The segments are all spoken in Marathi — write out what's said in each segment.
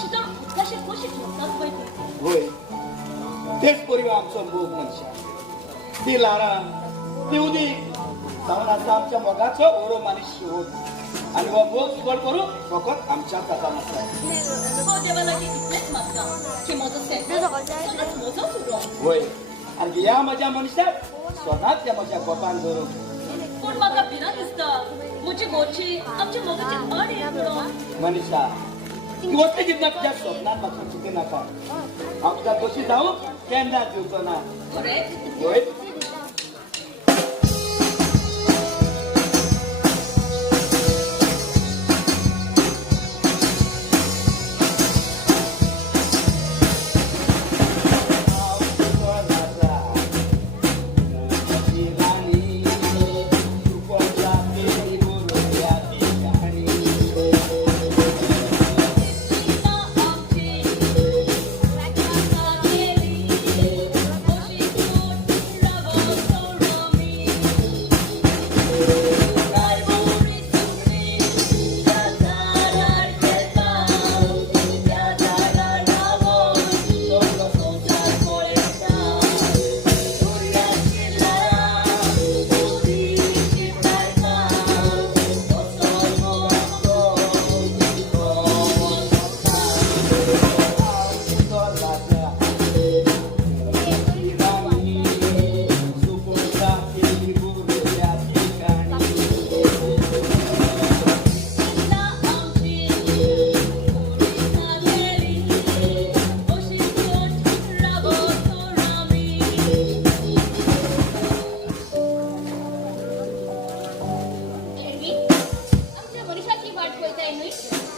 शीतळ उद्गाशी कशी ठेवतात बाई तू. होय तेच पूर्वी आमचं भोग मनशा ती लारा ती उदीक जाऊन आता आमच्या मोगाचं ओरो माने शिवून आणि व भोग सुगड करू फकत आमच्या कथा नसतात. हो देवाला की इतलेच मागता की माझं सेंटर सगळंच मोजं सुरू. होय आणि या माझ्या मनशात स्वतःच त्या माझ्या गोपान धरून पण म्हाका भिना दिसता म्हजी गोची आमच्या मोगाची अड येतो. मनीषा ती गोष्ट जितना तुझ्या स्वप्नात म्हाका चुकी नाका आमच्या कशी जाऊ केन्ना दिवचो ना.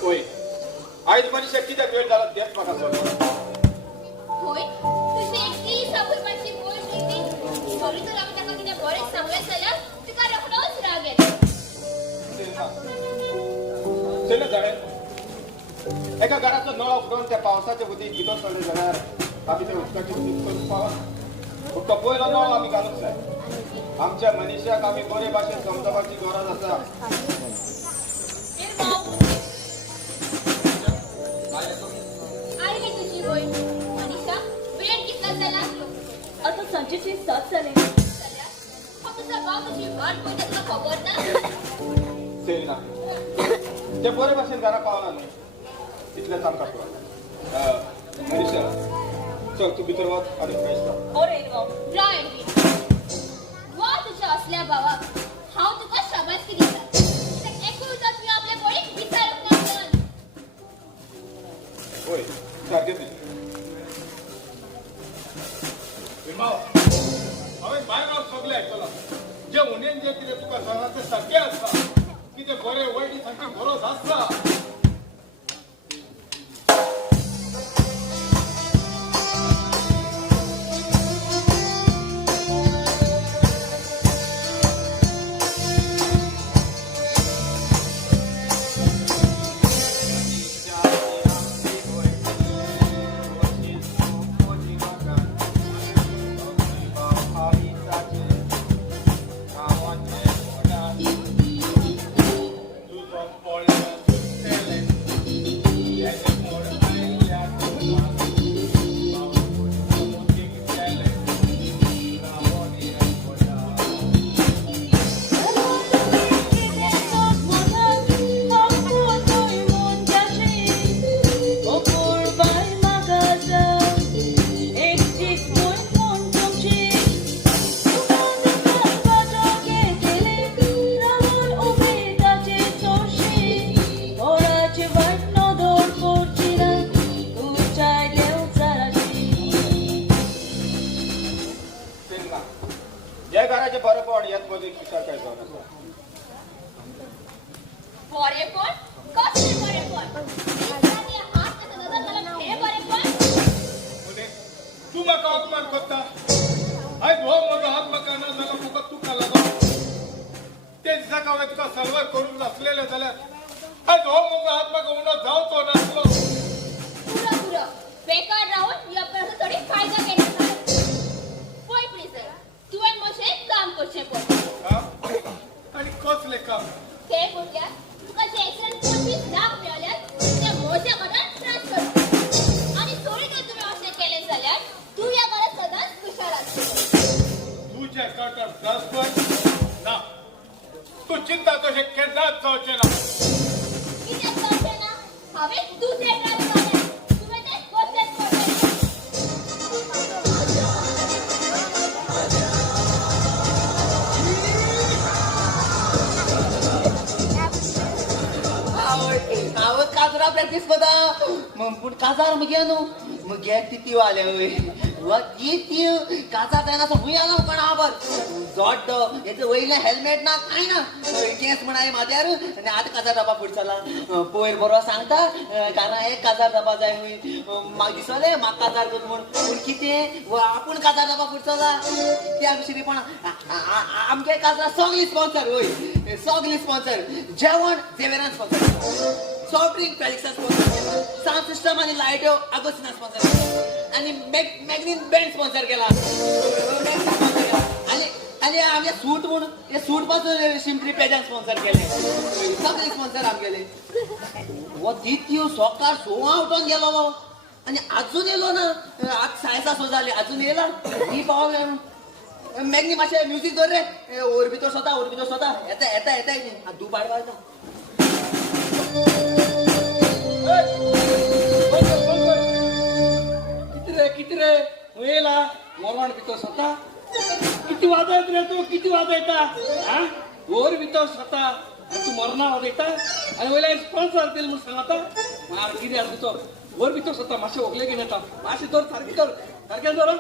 होय आयज मनीषा कित्याक वेळ जाला तेच म्हाका समजना. होय तुझी एकटी सापडपाची गोष्ट ती सॉरी तर आमी ताका कितें बरें सांगलें जाल्यार तुका रोखडोच राग येता. चल जाणें एका घराचो नळ उगडून त्या पावसाच्या उदीक भितर सरले जाल्यार आमी ते उदकाची उदीक करूंक पावना. तो पयलो नळ आमी घालूंक जाय. आमच्या मनीषाक आमी बरे भाशेन समजपाची गरज आसा. आयली तुझी होय मनीषा वेळ कितला जाला. आता सांजेची 7 जाले. जाल्यार मग तुझा भाव तुझी वाट पळयता तुका खबर ना. सेलिना ते बरे भाशेन घरा पावना न्ही इतलेंच आमकां पुरो. मनीषा चल तूं भितर वच आनी फ्रेश जा. ओरे गो रायट वा तुझ्या असल्या भावाक हांव तुका शाबासकी दिता. एकूच उदक मी आपल्या गोळीक विचारूंक नासतना. होय सारकें तुजें. विमाव हांवें भायर रावन सगळें आयकलां. जे उणेन जें कितें तुका सांगलां तें सारकें आसता. कितें बरें वायट सारकी बरोच आसता. ते बोलल्या तुका जे एक्सिडेंट 25 लाख मिळाल्यात त्या मोठ्या पदात ट्रान्सफर तशें केन्नाच जावचें ना. कित्याक जावचें ना? हांवें दुसरे ट्राय केले. तुवें तें कोचेच पडलें. हांव काजरा प्रॅक्टीस करता पूण काजार मुगे न्हू मुगे तितीव आले वय वा तितीव काजार जायना असो हुंय आला कोण आबर जोड्ड हेचं वयलें हेल्मेट ना कांय ना केस म्हणाय म्हाज्यार आनी आतां काजार डबा फुडें चला पयर बरो सांगता कारण एक काजार डबा जाय हुंय म्हाका दिसलें म्हाका काजार करता म्हूण पूण कितें आपूण काजार डबा फुडें चला त्या विशीं पण आमगे काजरा सगळीं स्पॉन्सर वय सगळीं स्पॉन्सर जेवण झेवियरान स्पॉन्सर सॉफ्ट ड्रिंक फॅलिक्सा स्पॉन्सर साउंड सिस्टम आणि लायट्यो अगोस्टिना स्पॉन्सर आणि मॅग्नीन बँड स्पॉन्सर केला आणि आमचे सूट म्हणून हे सूट पासून शिंपरी पेजान स्पॉन्सर केले सगळे स्पॉन्सर आमगेले वो तित्यो सकाळ 6 उठून गेलो आणि अजून येलो ना आज 6:30 जाले अजून येला ही पावले मॅग्नी मातशें म्युझिक दवर रे ओर भितर स्वता येता तू बाळ बाळता किती रे येला मोरवाण भितर स्वता किती वाजयत रे तू किती वाजयता हा ओर भितर स्वता तू मरणा वाजयता आनी वयल्यान स्पॉन्सर दिल म्हूण सांगता मार कितें आसा तो ओर भितर स्वता मातशें ओगले घेवन येता मातशें दवर सारकें दवर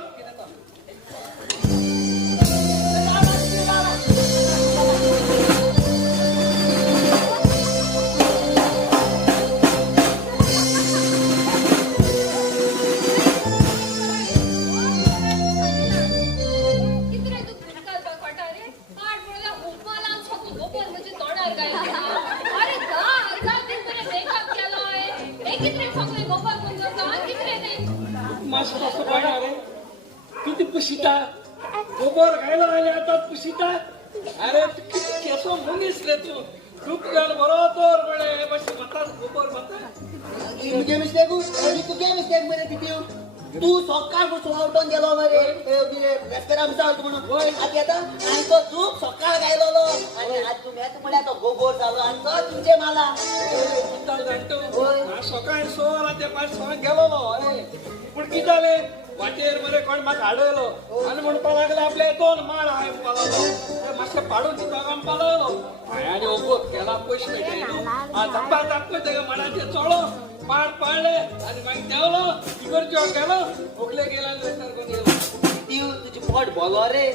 किती पुशिता गोबर घायला आले आता पुशिता अरे किती केसो मुनीस रे तू दुख घाल बरो तर बळे बशी मतात गोबर मतात मुगे मिस्टेक तुगे मिस्टेक मरे तितीव तू सकाळ पासून उठून गेलो मरे रेस्पेरा मिसा म्हणून आता येता आणि तो तू सकाळ गायलो आणि आज तू मॅच म्हणल्या तो गोबर जालो आणि तो तुमचे मला सकाळी 16 ते 5 गेलो अरे पूण कितें जालें वाटेर मरे कोण म्हाका हाडयलो आनी म्हणपा लागले आपले 2 माड हांवें पालवलो मातशें पाडून दिता आम पालवलो हांवें ओगोत केला पयशे मेळटाय धप्पा तेगे माडाचेर चोळो पाड पाडले आनी मागीर देंवलो इगर्ज्यो गेलो ओगले गेला सारको गेलो तीव तुजी पोट बोलो रे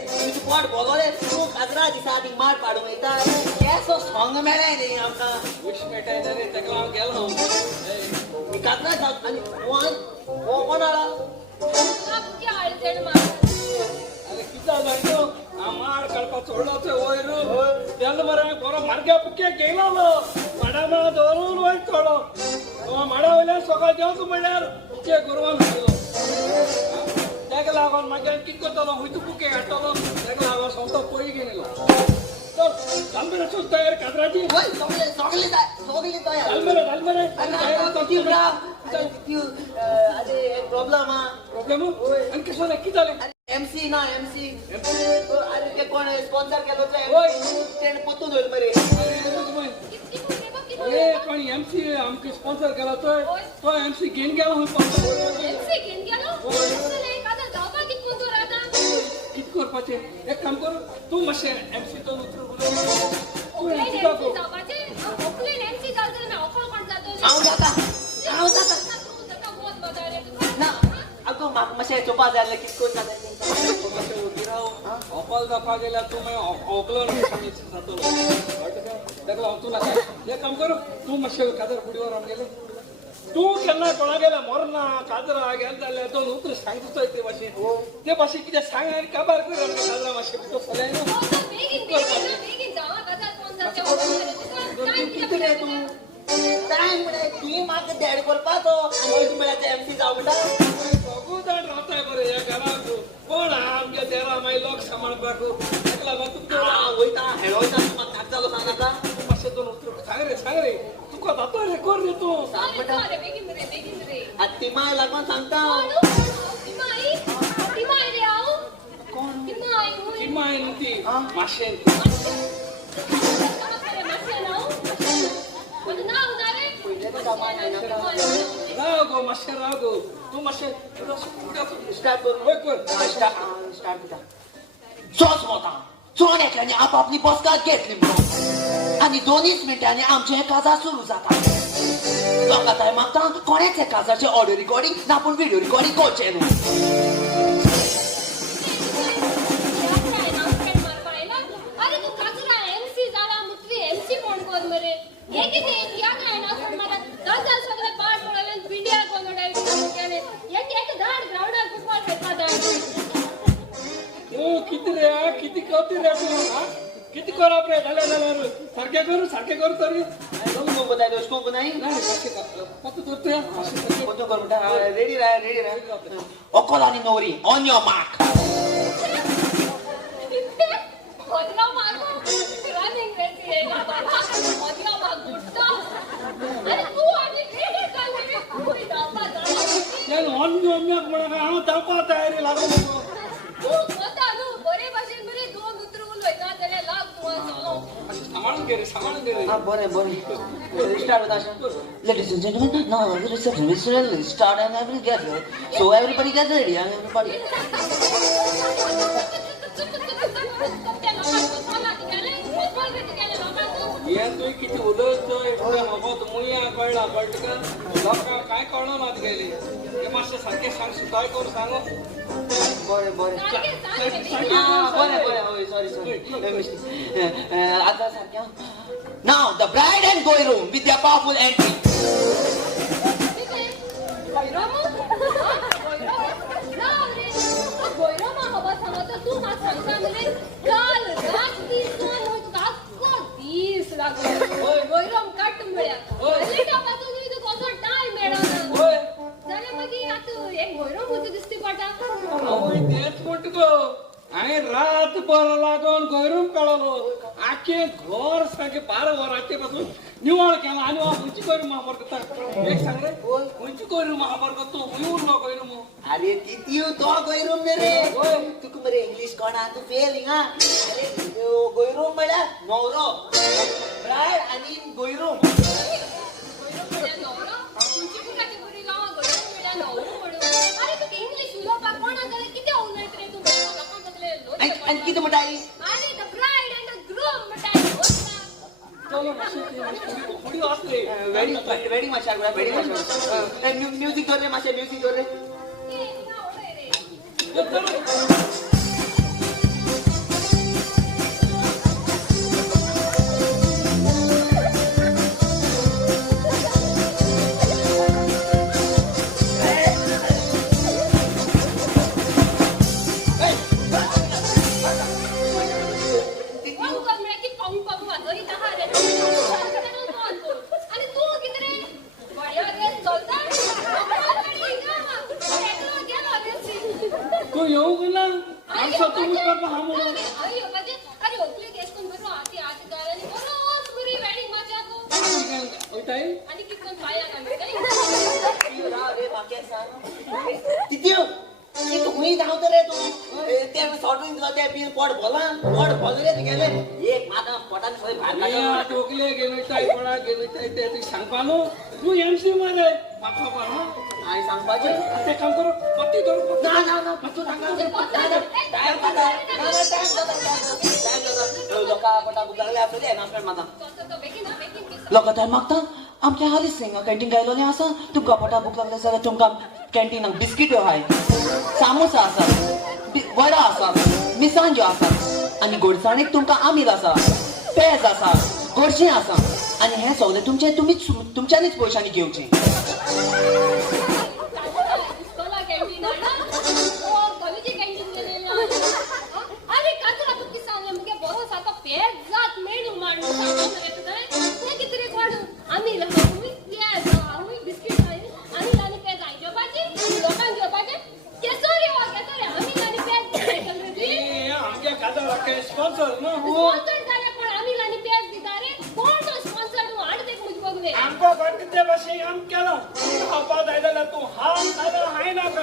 तू काजरा दिसा आदी मार पाडूं वयता केसो सॉंग मेळ्ळाय रे आमकां पयशे मेळटाय रे तेका हांव गेलो काजरा जावं आनी कोण हाडा अरे कितें जालो हांव माड काडपाक चोडलो थंय वयर तेन्ना मरे बरो मार्ग्या पुके गेलो माडा माडा दवरून वयर चोडलो माडा वयल्यान सकाळ देंवता म्हणल्यार पुके गोरवान हाडलो तेका लागोन मागीर कितें करतलो हुयतू पुके हाडटलो तेका लागोन सोमतो पळी घेवन येयलो चल घाल मरे चल तयार काजराची सगळी तयार घाल मरे अरे एक प्रॉब्लेम हा प्रॉब्लेम आनी कशें जालें कितें जालें एमसी अरे ते कोण स्पॉन्सर केलो तेणे पोतून दवर मरे ए पण एमसी आमकां स्पॉन्सर केला तो एमसी घेवन गेलो कितें करपाचें एक काम कर तूं मातशें एमसी तो हांव जाता ना आगो म्हाका मातशें चोवपा जाय आसलें कितें करून जाता ऑफल जावपा गेल्यार तूं मागीर ओकलो जातलो तेका लागून तूं नाका एक काम कर तूं मातशें काजर फुडें व्हर गेले तूं केन्ना कोणा गेल्या मरना काजरा गेले जाल्यार 2 उतर सांगता ते भाशेन कितें सांग आनी काबार कर काजरा मातशें भितर चलय कितें रे तूं टायम म्हळ्यार तुवें म्हाका डॅड करपाचो आनी म्हळ्यार एमसी जावं म्हणटा सगळो जाण रावताय बरें ह्या घराक कोण आहा आमगे देरा मागीर लोक सांबाळपाक तेका लागून तुमकां वयता हेळ वयता म्हाका कागजालो सांगता मातशें 2 उतर सांग रे तुका जाता रे कर रे तूं आतां ती माय लागून सांगता किमाय न्हू ती मातशें कशें न्हू म्हजें नांव ना रे राव गो मातशें राव गो तूं मातशें स्टार्ट करू वय कर स्टार्ट करता चोच वता चोड एकल्यांनी आपापली बसकात घेतली म्हणून आनी 2 मिनटांनी आमचें काजार सुरू जाता लोकांताय म्हाका कोणेच हे काजारचे ऑडिओ रिकॉर्डिंग ना पूण व्हिडिओ रिकॉर्डिंग करचें न्हू अरे तू काजरा एमसी जाला मुतली एमसी कोण कोण मरे हे किती या काय ना पण मला दादा सगळे पाठ पडले पिंडिया कोण केले एक धाड ग्राउंडार फुटबॉल खेळता धाड तू किती रे किती करते रे तू हा किती करप रे झाले सारखे करू तरी तुम्ही कोण बताय दोस्त कोण नाही नाही मातशें कत करतोय कोणतो कर म्हणटा रेडी राहा अकोला आनी नवरी ऑन युअर मार्क होदला मागो रनिंग रेसी आहे ना बाबा होदला माग गुट्टा अरे तू आधी रेडी कर रे तू धापा त्यान ऑन म्याक म्हणा हांव धावपा तयारी लागलो तू स्वतः नु बरे भाषेन बरे दोन उतरून वयता जाल्यार लाग तू चलो सांभाळून घे रे हा बरें start with Asha. Ladies and gentlemen, now the reception will start and I will get ready. So everybody get ready, everybody. हे तुवें किती उलयतोय मगो मुया कळला कळटा का लोकांक काय कळना नात गेली हे मातशें सारकें सांग सुताय करून सांगो बरें बरे हय सॉरी आतां सारकें Now the bride and going room with their powerful entry. तेच म्हणटा हांवें रातभर लागून गोयरूम काडलो आख्खें घर सारकें 12 वरांचेर पासून निवळ केला आनी हो खंयची गोयरूम वापर करता एक सांग रे खंयची गोयरूम वापर करता खंय उरलो गोयरूम अरे तित्यू तो गोयरूम रे रे तुका मरे इंग्लिश कोणा तू फेल हिंगा अरे गोयरूम म्हळ्यार न्हवरो ब्रायड आनी गोयरूम आणि किती म्हटाई फुडी वाचले वेडिंग मातशें म्युजीक दवर रे मातशें म्युजीक दवर रे तू येऊ गेला आमचा तुम्ही करता हा म्हणून तित्यू तू हुई धांवतो रे तू ते सॉर्टून दिला ते पी पोट भोला रे तुगेले एक माता पोटान सगळे भार काढला टोकले गेले ताई पडा गेले ताई ते सांगपा न्हू तू एमसी मरे म्हाका पण हांवें सांगपाचें ते काम करू पत्ती धर ना तू सांगा लोकां पोटाक लागले आसले एनाउन्समेंट माता लोकां टायम मागता आमच्या हालीं सिंगा कॅन्टीन गायलोलें आसा तुमकां पोटा भूक लागले जाल्यार तुमकां कॅन्टीनाक बिस्किट्यो आहाय सामोसा आसा वडा आसा मिसांज्यो आसा आनी गोडसाणेक तुमकां आमील आसा पेज आसा गोडशें आसा आनी हें सगळें तुमच्यांनीच पयशांनी घेवचें स्पॉन्सर नो आमको गणपती भाषे आम केला आपा जायला तू हा दादा हाय ना का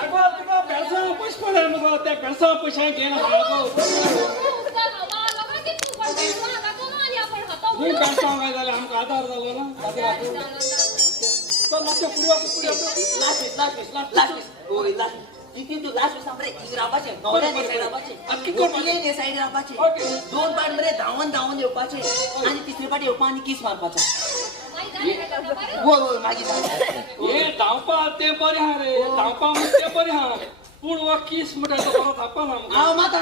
आगो तुका पेरसा पयस पडे मगो त्या पेरसा पयशा घेना हागो तू काय सांगाय झालं आमका आधार झालो ना काजराचो चल मागच्या पुढे दोन पाट मरे धावन येवपाचे आणि तिसरे पाट येवपा आणि किस मारपाचा होय मागीर हे धावपा ते बरे हा रे धावपा म्हणजे बरे हा पूण वा किस म्हणटा तो परत आपा ना हांव माता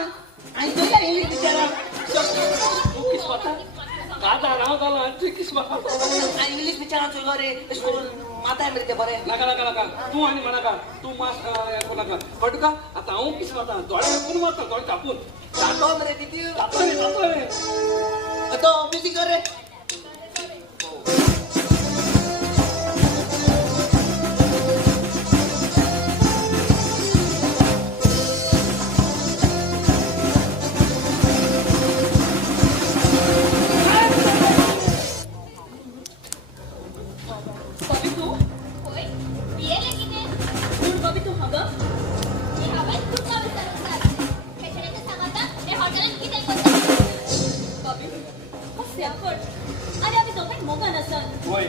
आणि तुझ्या इंग्लिश टिचरा तू किस माता कादा राव झाला आणि किस माता इंग्लिश टिचरा चोय रे माता मरे ते बरे नाका तू आणि म्हणा का तू मास कोणाका कट का आता हांव किस माता दोळे कोण मारता दोळे कापून जातो मरे तिथे जातो रे तो म्युझिक कर रे बबी तू होय पियेले किती कोण बबी तू हांगा मी हावें तुका विचारून जाय पेशंटाचे सांगता ते हॉटेलात किती करता बबी हा सेफट आणि आम्ही दोघांनी मोगान आसात होय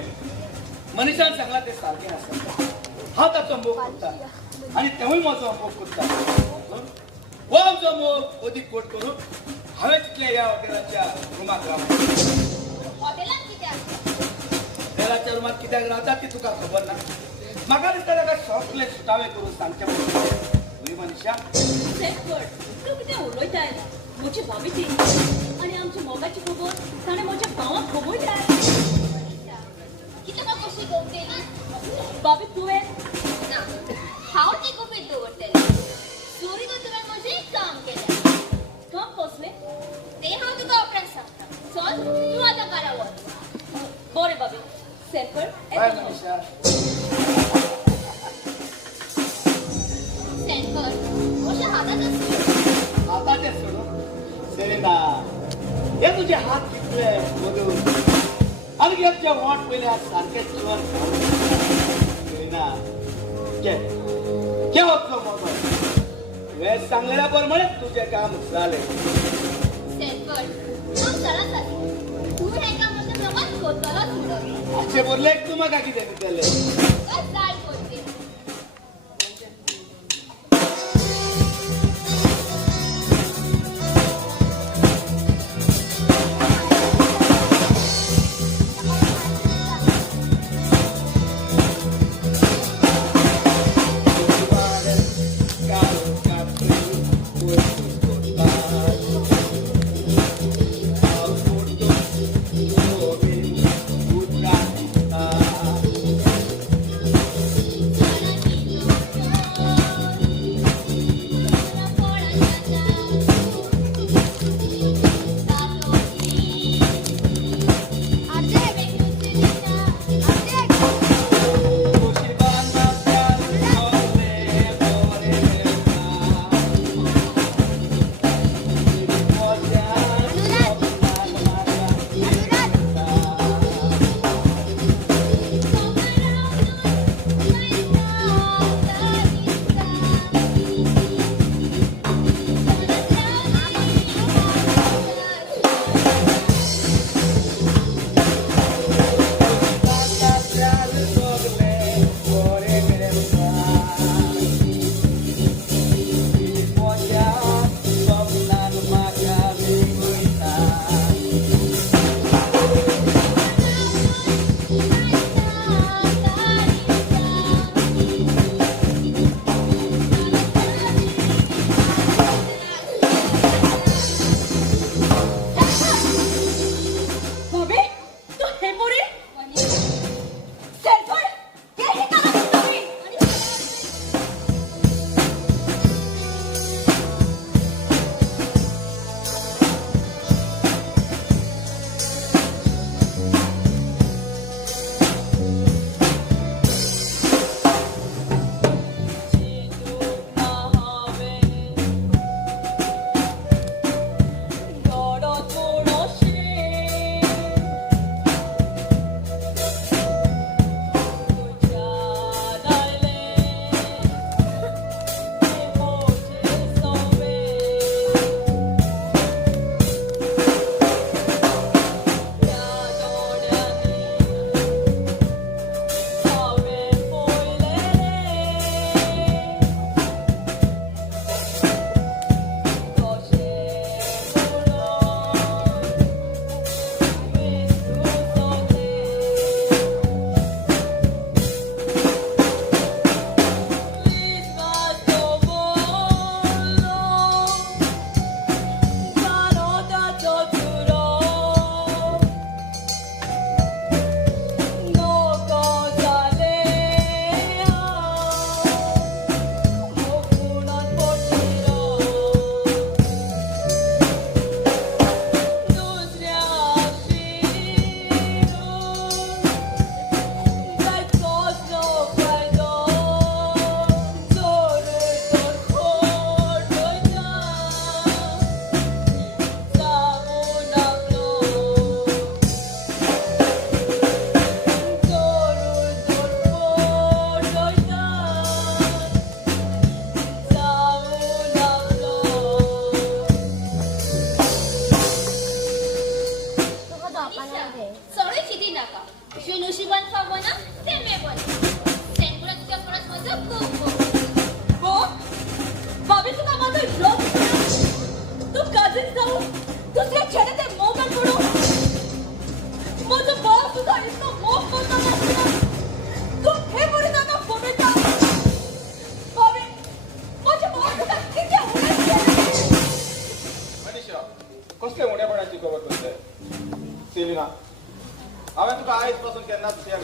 मनीषान सांगला ते सारखे असतात हा ताचो मोग करता आणि तेवूय म्हजो मोग करता हो आमचो मोग अदीक कोट करून हांवें तितल्या ह्या हॉटेलाच्या रुमाक रावलो हॉटेलात किती असता हॉटेलाच्या रुमात कित्याक रावतात ती तुका खबर ना म्हाका दिसता ताका सॉफ्टले सुटावे करून सांगचे पडटले मनीषा सेफट तू कितें उलयताय म्हजी भाभी ती आणि आमच्या मोगाची खबर ताणें म्हज्या भावाक खबरलाय किती का कशी गवतेली भाभी तुवें ना हांव ती गुपीत दवरतलें चोरी तो तुवें म्हजें एक काम केलें काम कसलें ते हांव तुका उपरांत सांगता चल तूं आतां घरा वच बरें भाभी सेफट बाय मनीषा सेंटर अशा हातात असतो आता ते सोडून सेरेना हे तुझे हात कितले बदलून आणि याच्या वाट पहिले आज सारखे चोर सेरेना के होतो मोबाईल वेळ सांगलेल्या प्रमाणे तुझे काम झाले सेंटर मग चला चालेल तू हे काम असं प्रमाण स्वतःला सोडव असे बोलले तू मग किती दिले बस जाय करते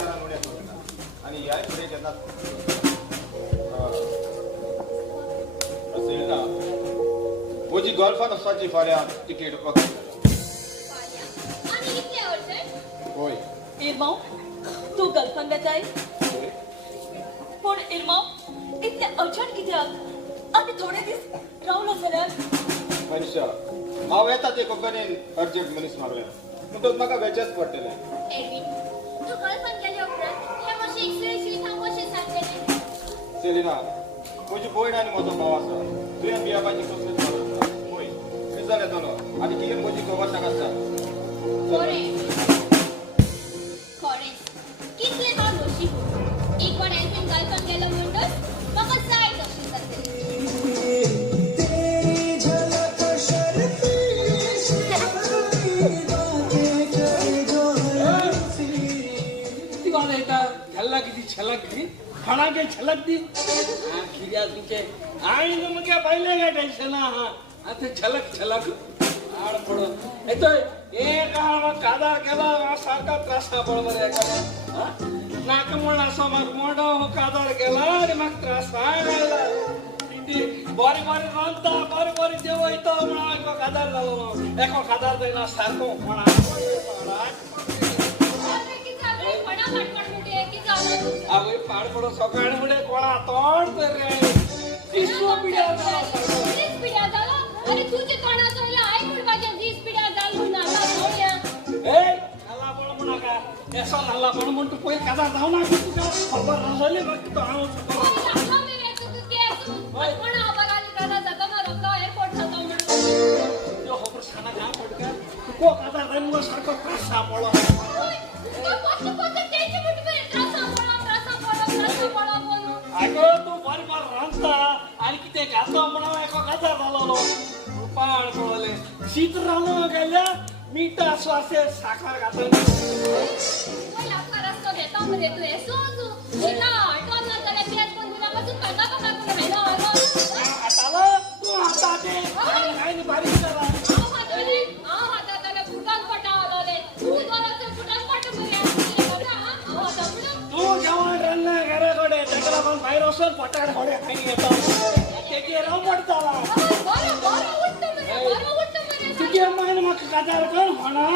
घरान उड्या सोडना आणि ह्या फुडें केन्ना असेल ना म्हजी गर्लफ्रेंड वचपाची फाल्यां तिकेट बूक आणि इतले अर्जंट होय इरमाव तू गर्लफ्रेंड येताय होय पण इरमाव इतले अर्जंट कित्याक आनी थोडे दीस रावलो जाल्यार मनशा हांव येता ते कंपनीन अर्जंट मनीस मागल्या म्हणटच म्हाका वेचच पडटलें एरवी तू गर्लफ्रेंड गेले उपरांत हे मातशें एक्सपिरियन्स हांव कशें सांगतलें सेलिना म्हजी भयण आनी म्हजो भाव आसा तुवें बियापाची कसली आसा होय रिजल्ट येतलो आनी कितें म्हजी खबर ताका सांग खरें खरेंच कितलें हांव नशीब एक कोण एलपीन गर्लफ्रेंड गेलो म्हणटच म्हाका जाय तशी जातली किती वाज येता घालला किती छलक दी फणागे छलक दी खिर्या तुमचे आई न मग पहिले काय टेन्शन हा आता छलक छलक आड पडो येतोय एक कादा केला सारखा त्रास पड बरे एखादा नाक म्हण असं मग मोठा कादार गेला आणि मग त्रास आयला बरी बरी रांदता बरी बरी जेव येता म्हणा एको कादार जालो एको कादार जायना सारको म्हणा आवय पाड पडो सकाळी मुळे कोणा तोंड तर रे दिसलो पिड्या झालो अरे तुझे तोंडाचो या आई म्हणपाचे 20 पिढ्या जालो ना सोड्या ए नल्ला पण म्हणा का एसा नल्ला पण म्हणतो पै कादा जाऊ ना तुका खबर नसले मग तो आव जो खबर खाना जा पडका को कादा जाऊ सारखं त्रास पडो अगं तू बरी बार रांदता आणि किती घालता म्हणा एको गाजार झालो पाड पडले शीत रांदून गेल्या मीठ स्वासे साखर घातली आता तू आता ते काही बारीक करा तू जेव्हा रान्ना घराकडे त्याला पण बाहेर असेल पटाड होडे खाई येतो त्याची राव पडताला तुझे मायन मग काजार कर म्हणा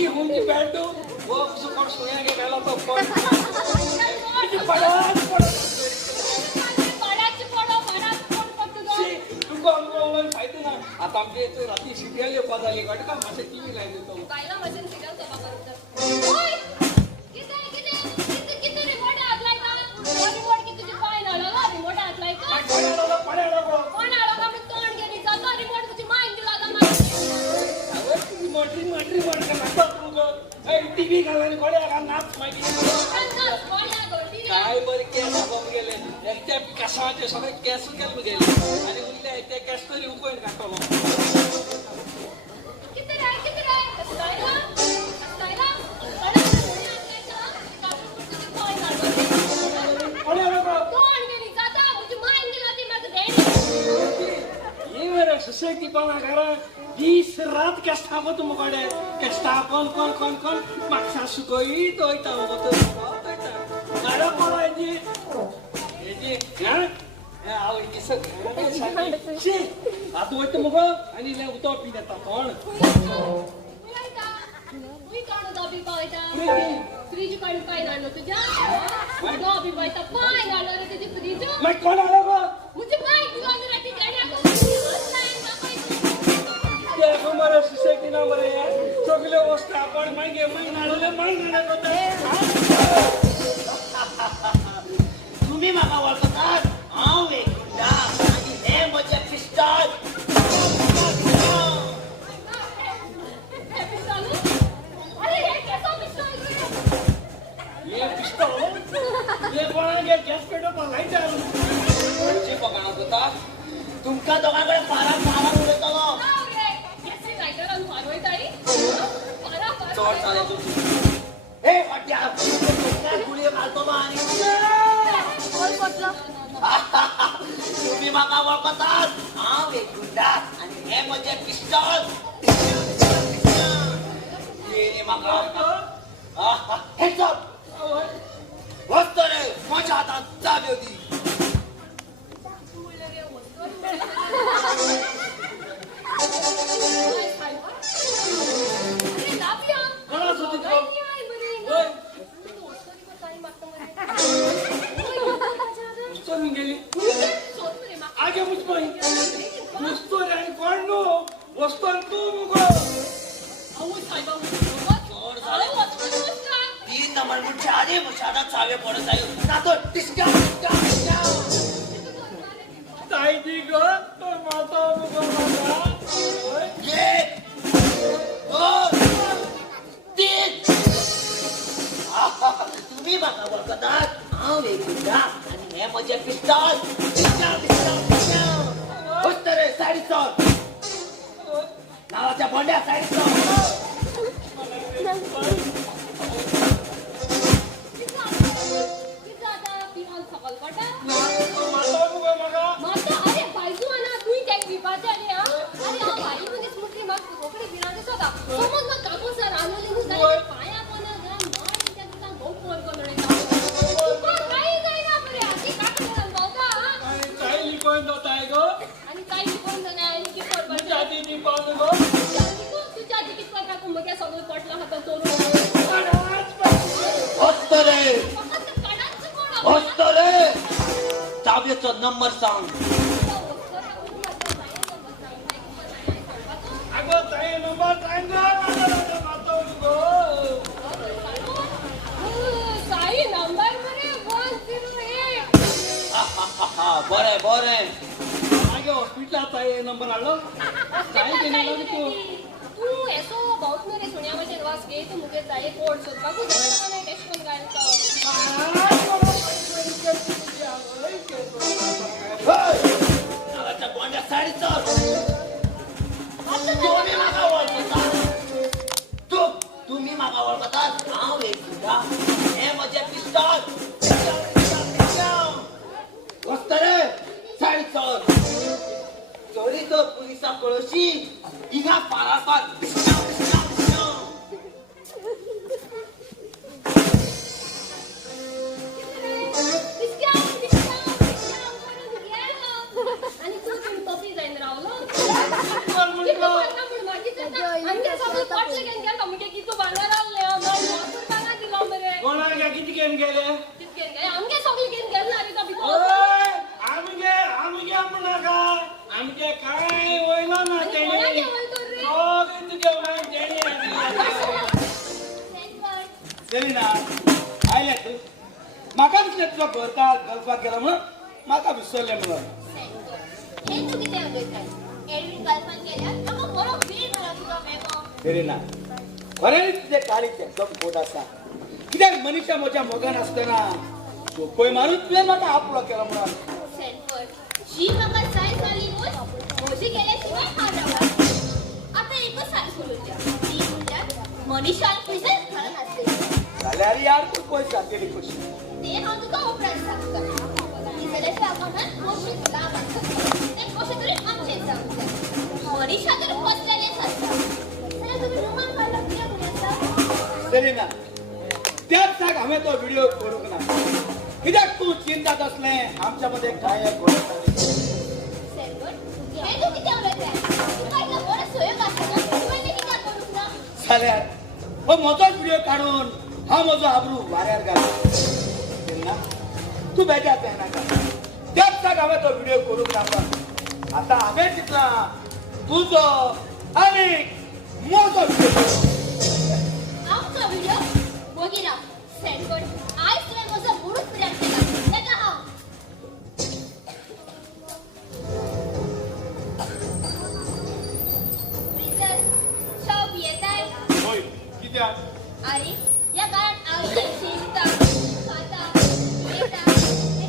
ಈ ಹುಂಗಿ ಬ್ಯಾಟು ಹೋಗ್ಸು ಕೊಡ್ಸು ಹೇಗೆ ನೆಲ ತಪ್ಪು आता आमच्या इथे रात्री सिरियल येतात आली गाडी का माझ्या टीव्ही लाईन देतो टीव्ही घालायला गोड्या का नाच माहिती काय बरे केस आपण गेले एकट्या पिकासाचे सगळे केस गेले आणि उरले त्या केस तरी उकळून काढतो सोसायटी पना घरा दीस रात केस्टा बत मुकाडे केस्टा कोण कोण कोण कोण मागसा सुकोई तोयता बत गाडा पळा जी हा आव किसक शी आता वत मुग आणि ले उतो पी देता कोण फ्रीज काढून काय झालं तुझ्या डॉबी बायता पाय झालं रे तुझी फ्रीज मग कोण आलं गो मुझे पाय तुला राती गाड्या हमारे सोसाइटी ना बरे सगळे वस्तू आपण मागे महिनाले महिना तुम्ही मला वळखतात हांव एक गुंडा आणि हे म्हजे पिस्टॉल ये पिस्तौल ये कोणागे गॅस पेटवता लाईट आहे खंयची पगार होता तुमका दोघांकडे पारा उडयतलो हांव रे गॅसी लायटरान मारवयताली पारा चोर चाले तुझी ए वाट्या गुळी घालतो बा आणि कोण पटलं तुम्ही म्हाका वळखतात हांव एक गुंडा आणि हे म्हणजे पिस्टॉल हे म्हाका हेड्स अप वस्तो रे माझ्या हातात चावी होती अरे दाबिया कोणाच होती तू? नाही आहे बरे होय. तू वस्तुरी को ताई मागतो मरे चोरून गेली सोड रे मा आगे मुझबाई वस्तो रे आणि कोण नो वस्तो तू मुगो अहो साहेबा चोर झाले. अहो वस्तू 3 नंबर मुठे आधी मुशादा चावे पडत आहे जातो टिस्का ताई दी ग तो माता मुगो माता होय. एक दोन तीन तुम्ही म्हाका वळखतात हांव एक गुंडा आणि हे म्हजे पिस्टॉल वस्त रे सायडीक चोर नावाच्या बोंड्या सायडीक चोर किती आता पिवाल सकल पटा माता मुगो मागा माता अरे बायजू आना तू एक विवाद आले हा अरे हा बाई म्हणजे स्मृती माग कोकडी बिरांगे सदा समज ना काको सर आलोले नु जाई पाया कोण गा मार त्या तुला गो फोन कोणडे का काही जाई ना बरे आधी काको सर बावता आणि ताई लिकोन तो ताई ग आणि काही कोण जाणे आणि की कोण बरं जाती दी पान ग तुझ्या किती पटा कुंभक्या सगळं पटला हातात तोरून वस्त रे फक्त कडाच कोण वस्त रे चाव्याचा नंबर सांग अगो ताई नंबर सांग ग माता मुगो साई नंबर मरे 108 बरे बरे आगे हॉस्पिटलात आहे नंबर आलो काय केलं तू तू ऐसो बहुत मेरे सुनिया में वास गए तो मुझे चाहिए कोड सोच बाकू जरा मैंने टेस्ट कौन गाय तो नावाच्या बोंड्या सायडीक चोर तुम्ही म्हाका वळखतात हांव एक गुंडा हे म्हजे पिस्टॉल वस्त रे सायडीक चोर चोरी तो पुलिसाक कळशी हिंगा पारासात आणि तू कॉफी जाईन रावलो किती पडला पण मागितलं आमच्या सगळं पटलं गेन गेला म्हणजे किती बांगा रावले मग बांगा दिला मरे कोणाला किती गेम गेले किती गेन आमगे सगळी गेन गेला अरे का बिको आमगे म्हणा का आमगे काय होईना ना आणि कोणा जेवण कर रे तुझे सेलिना आयले तू म्हाका दिसलें तुका भरता गलपाक गेला म्हणून म्हाका विसरलें म्हणून हे तू किती उलयताय एरवी कल्पना केल्या मग बरो वीर मला तुका मेको सेलिना खरेंच तुजें काळीच एकदम गोड आसा कित्याक मनीषा म्हज्या मोगान आसतना सोपय मारून तुवें म्हाका आपलो केलो म्हणून सेंटर जी म्हाका जाय जाली न्हू म्हजी गेल्याशिवाय हात रावता आता एकच साडी सोडूया ती म्हणल्यार मनीषा प्रेझेंट घालून असते जाल्यार यार तूं पयस घातलेली कशी ते हांव तुका उपरांत सांगता ती जाल्यार अकाउंटांत कशी लाभ आसता ते कशे तरी आमचेच जावंक जाय मनीषा तर बसलेलेच आसता जाल्यार तुमी रुमान काडला कित्याक म्हणटा सेलिना त्याच जाग हांवें तो व्हिडिओ करूंक ना कित्याक तूं चिंतात असलें आमच्या मध्ये काय घडत सेंटर हे तू कित्याक उलयताय तुका इतलो बरो सहयोग आसता तुवें ते कित्याक करूंक ना जाल्यार हो म्हजोच व्हिडिओ काडून हांव म्हजो आबरू वाऱ्यार घालता सेलिना तूं बेजार जायनाका त्याच जाग हांवें तो व्हिडिओ करूंक ना पण आतां हांवें चिंतलां तुजो आनीक म्हजो व्हिडिओ आमचो व्हिडिओ बघिना सेंटर आयज तुवें म्हजो बुडूच प्रेम केला तेका हांव प्रिजन शॉप येताय होय कित्याक अरे या काळात आवडीची चिंता खाता येता हे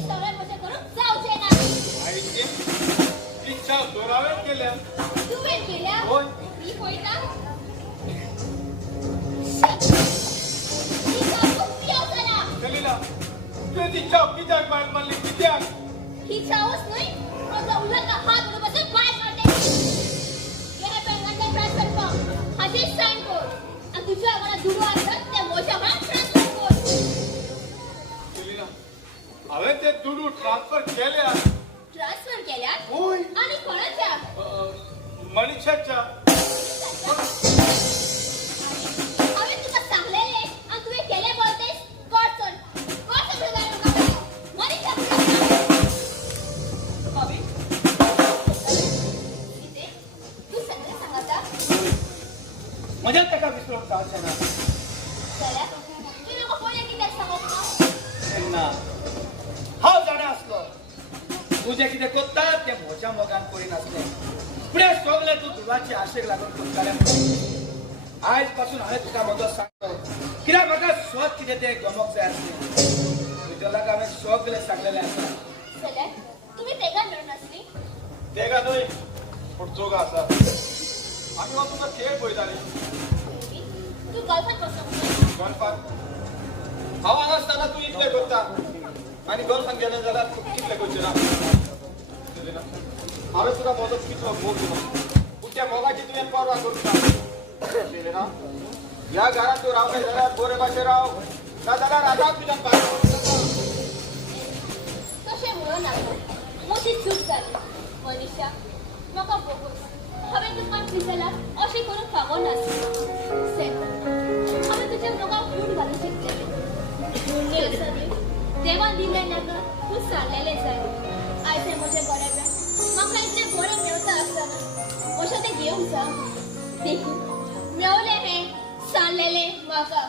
ही चावस नाही माझा उलटा हात बसून पाय काढते गेले पेंगांचे ट्रान्सफर कर हाती साइन कर आणि तुझ्या मला दुरू आणतात त्या मोठ्या भाग ट्रान्सफर कर केलीना हांवें ते दुडू ट्रान्सफर केल्या ट्रान्सफर केल्या होय आणि कोणाच्या मनीषाच्या अरे तुका सांगलेले आणि तू हे केले बोलतेस कोट चल नका मनीषा भाभी इथे तू सगळं सांगता मजा तका विसरून जावचे ना चला तू नको बोले कित्याक सांगता तेन्ना हांव जाणा आसलो तुझे कितें कोत्ता तें म्हज्या मोगान करिनासलें फुडें सगळें तूं दुलाची आशेक लागून करतालें आयज पासून हांवें तुका म्हजो सांगलो कित्याक म्हाका स्वत कितें तें गमोवंक जाय आसलें तुज्या लागीं हांवें सगळें सांगलेलें आसा चला तुम्ही तेगा मिळून असली तेगा न्हय पूण चोगा आसा आमी हो तुका खेळ पळयताली तू गल्फात बसलो गणपात हांव हांगा आसतना तूं इतलें करता आनी गर्लफ्रेंड गेलें जाल्यार तूं कितलें करचें ना हांवें तुका म्हजो कितलो मोग दिलो पूण त्या मोगाची तुवें पर्वा करूंक ना ह्या घरांत तूं रावलें जाल्यार बरे भाशेन राव नाजाल्यार आतां तुज्या पांय तशें म्हणून आसलो मोठी चूक जाली मनीषा म्हाका बघून हांवें तुका पिसलां अशें करून फावो नासलें हांवें तुज्या मोगाक फूट घालूंक शिकलेलें आसा न्ही देवान दिलें नाका तूं सांगलेलें जाय आयज हें म्हजें बरें जाय म्हाका इतलें बरें मेवता आसतना अशें तें घेवंक जाय देखून मेवलें हें सांगलेलें म्हाका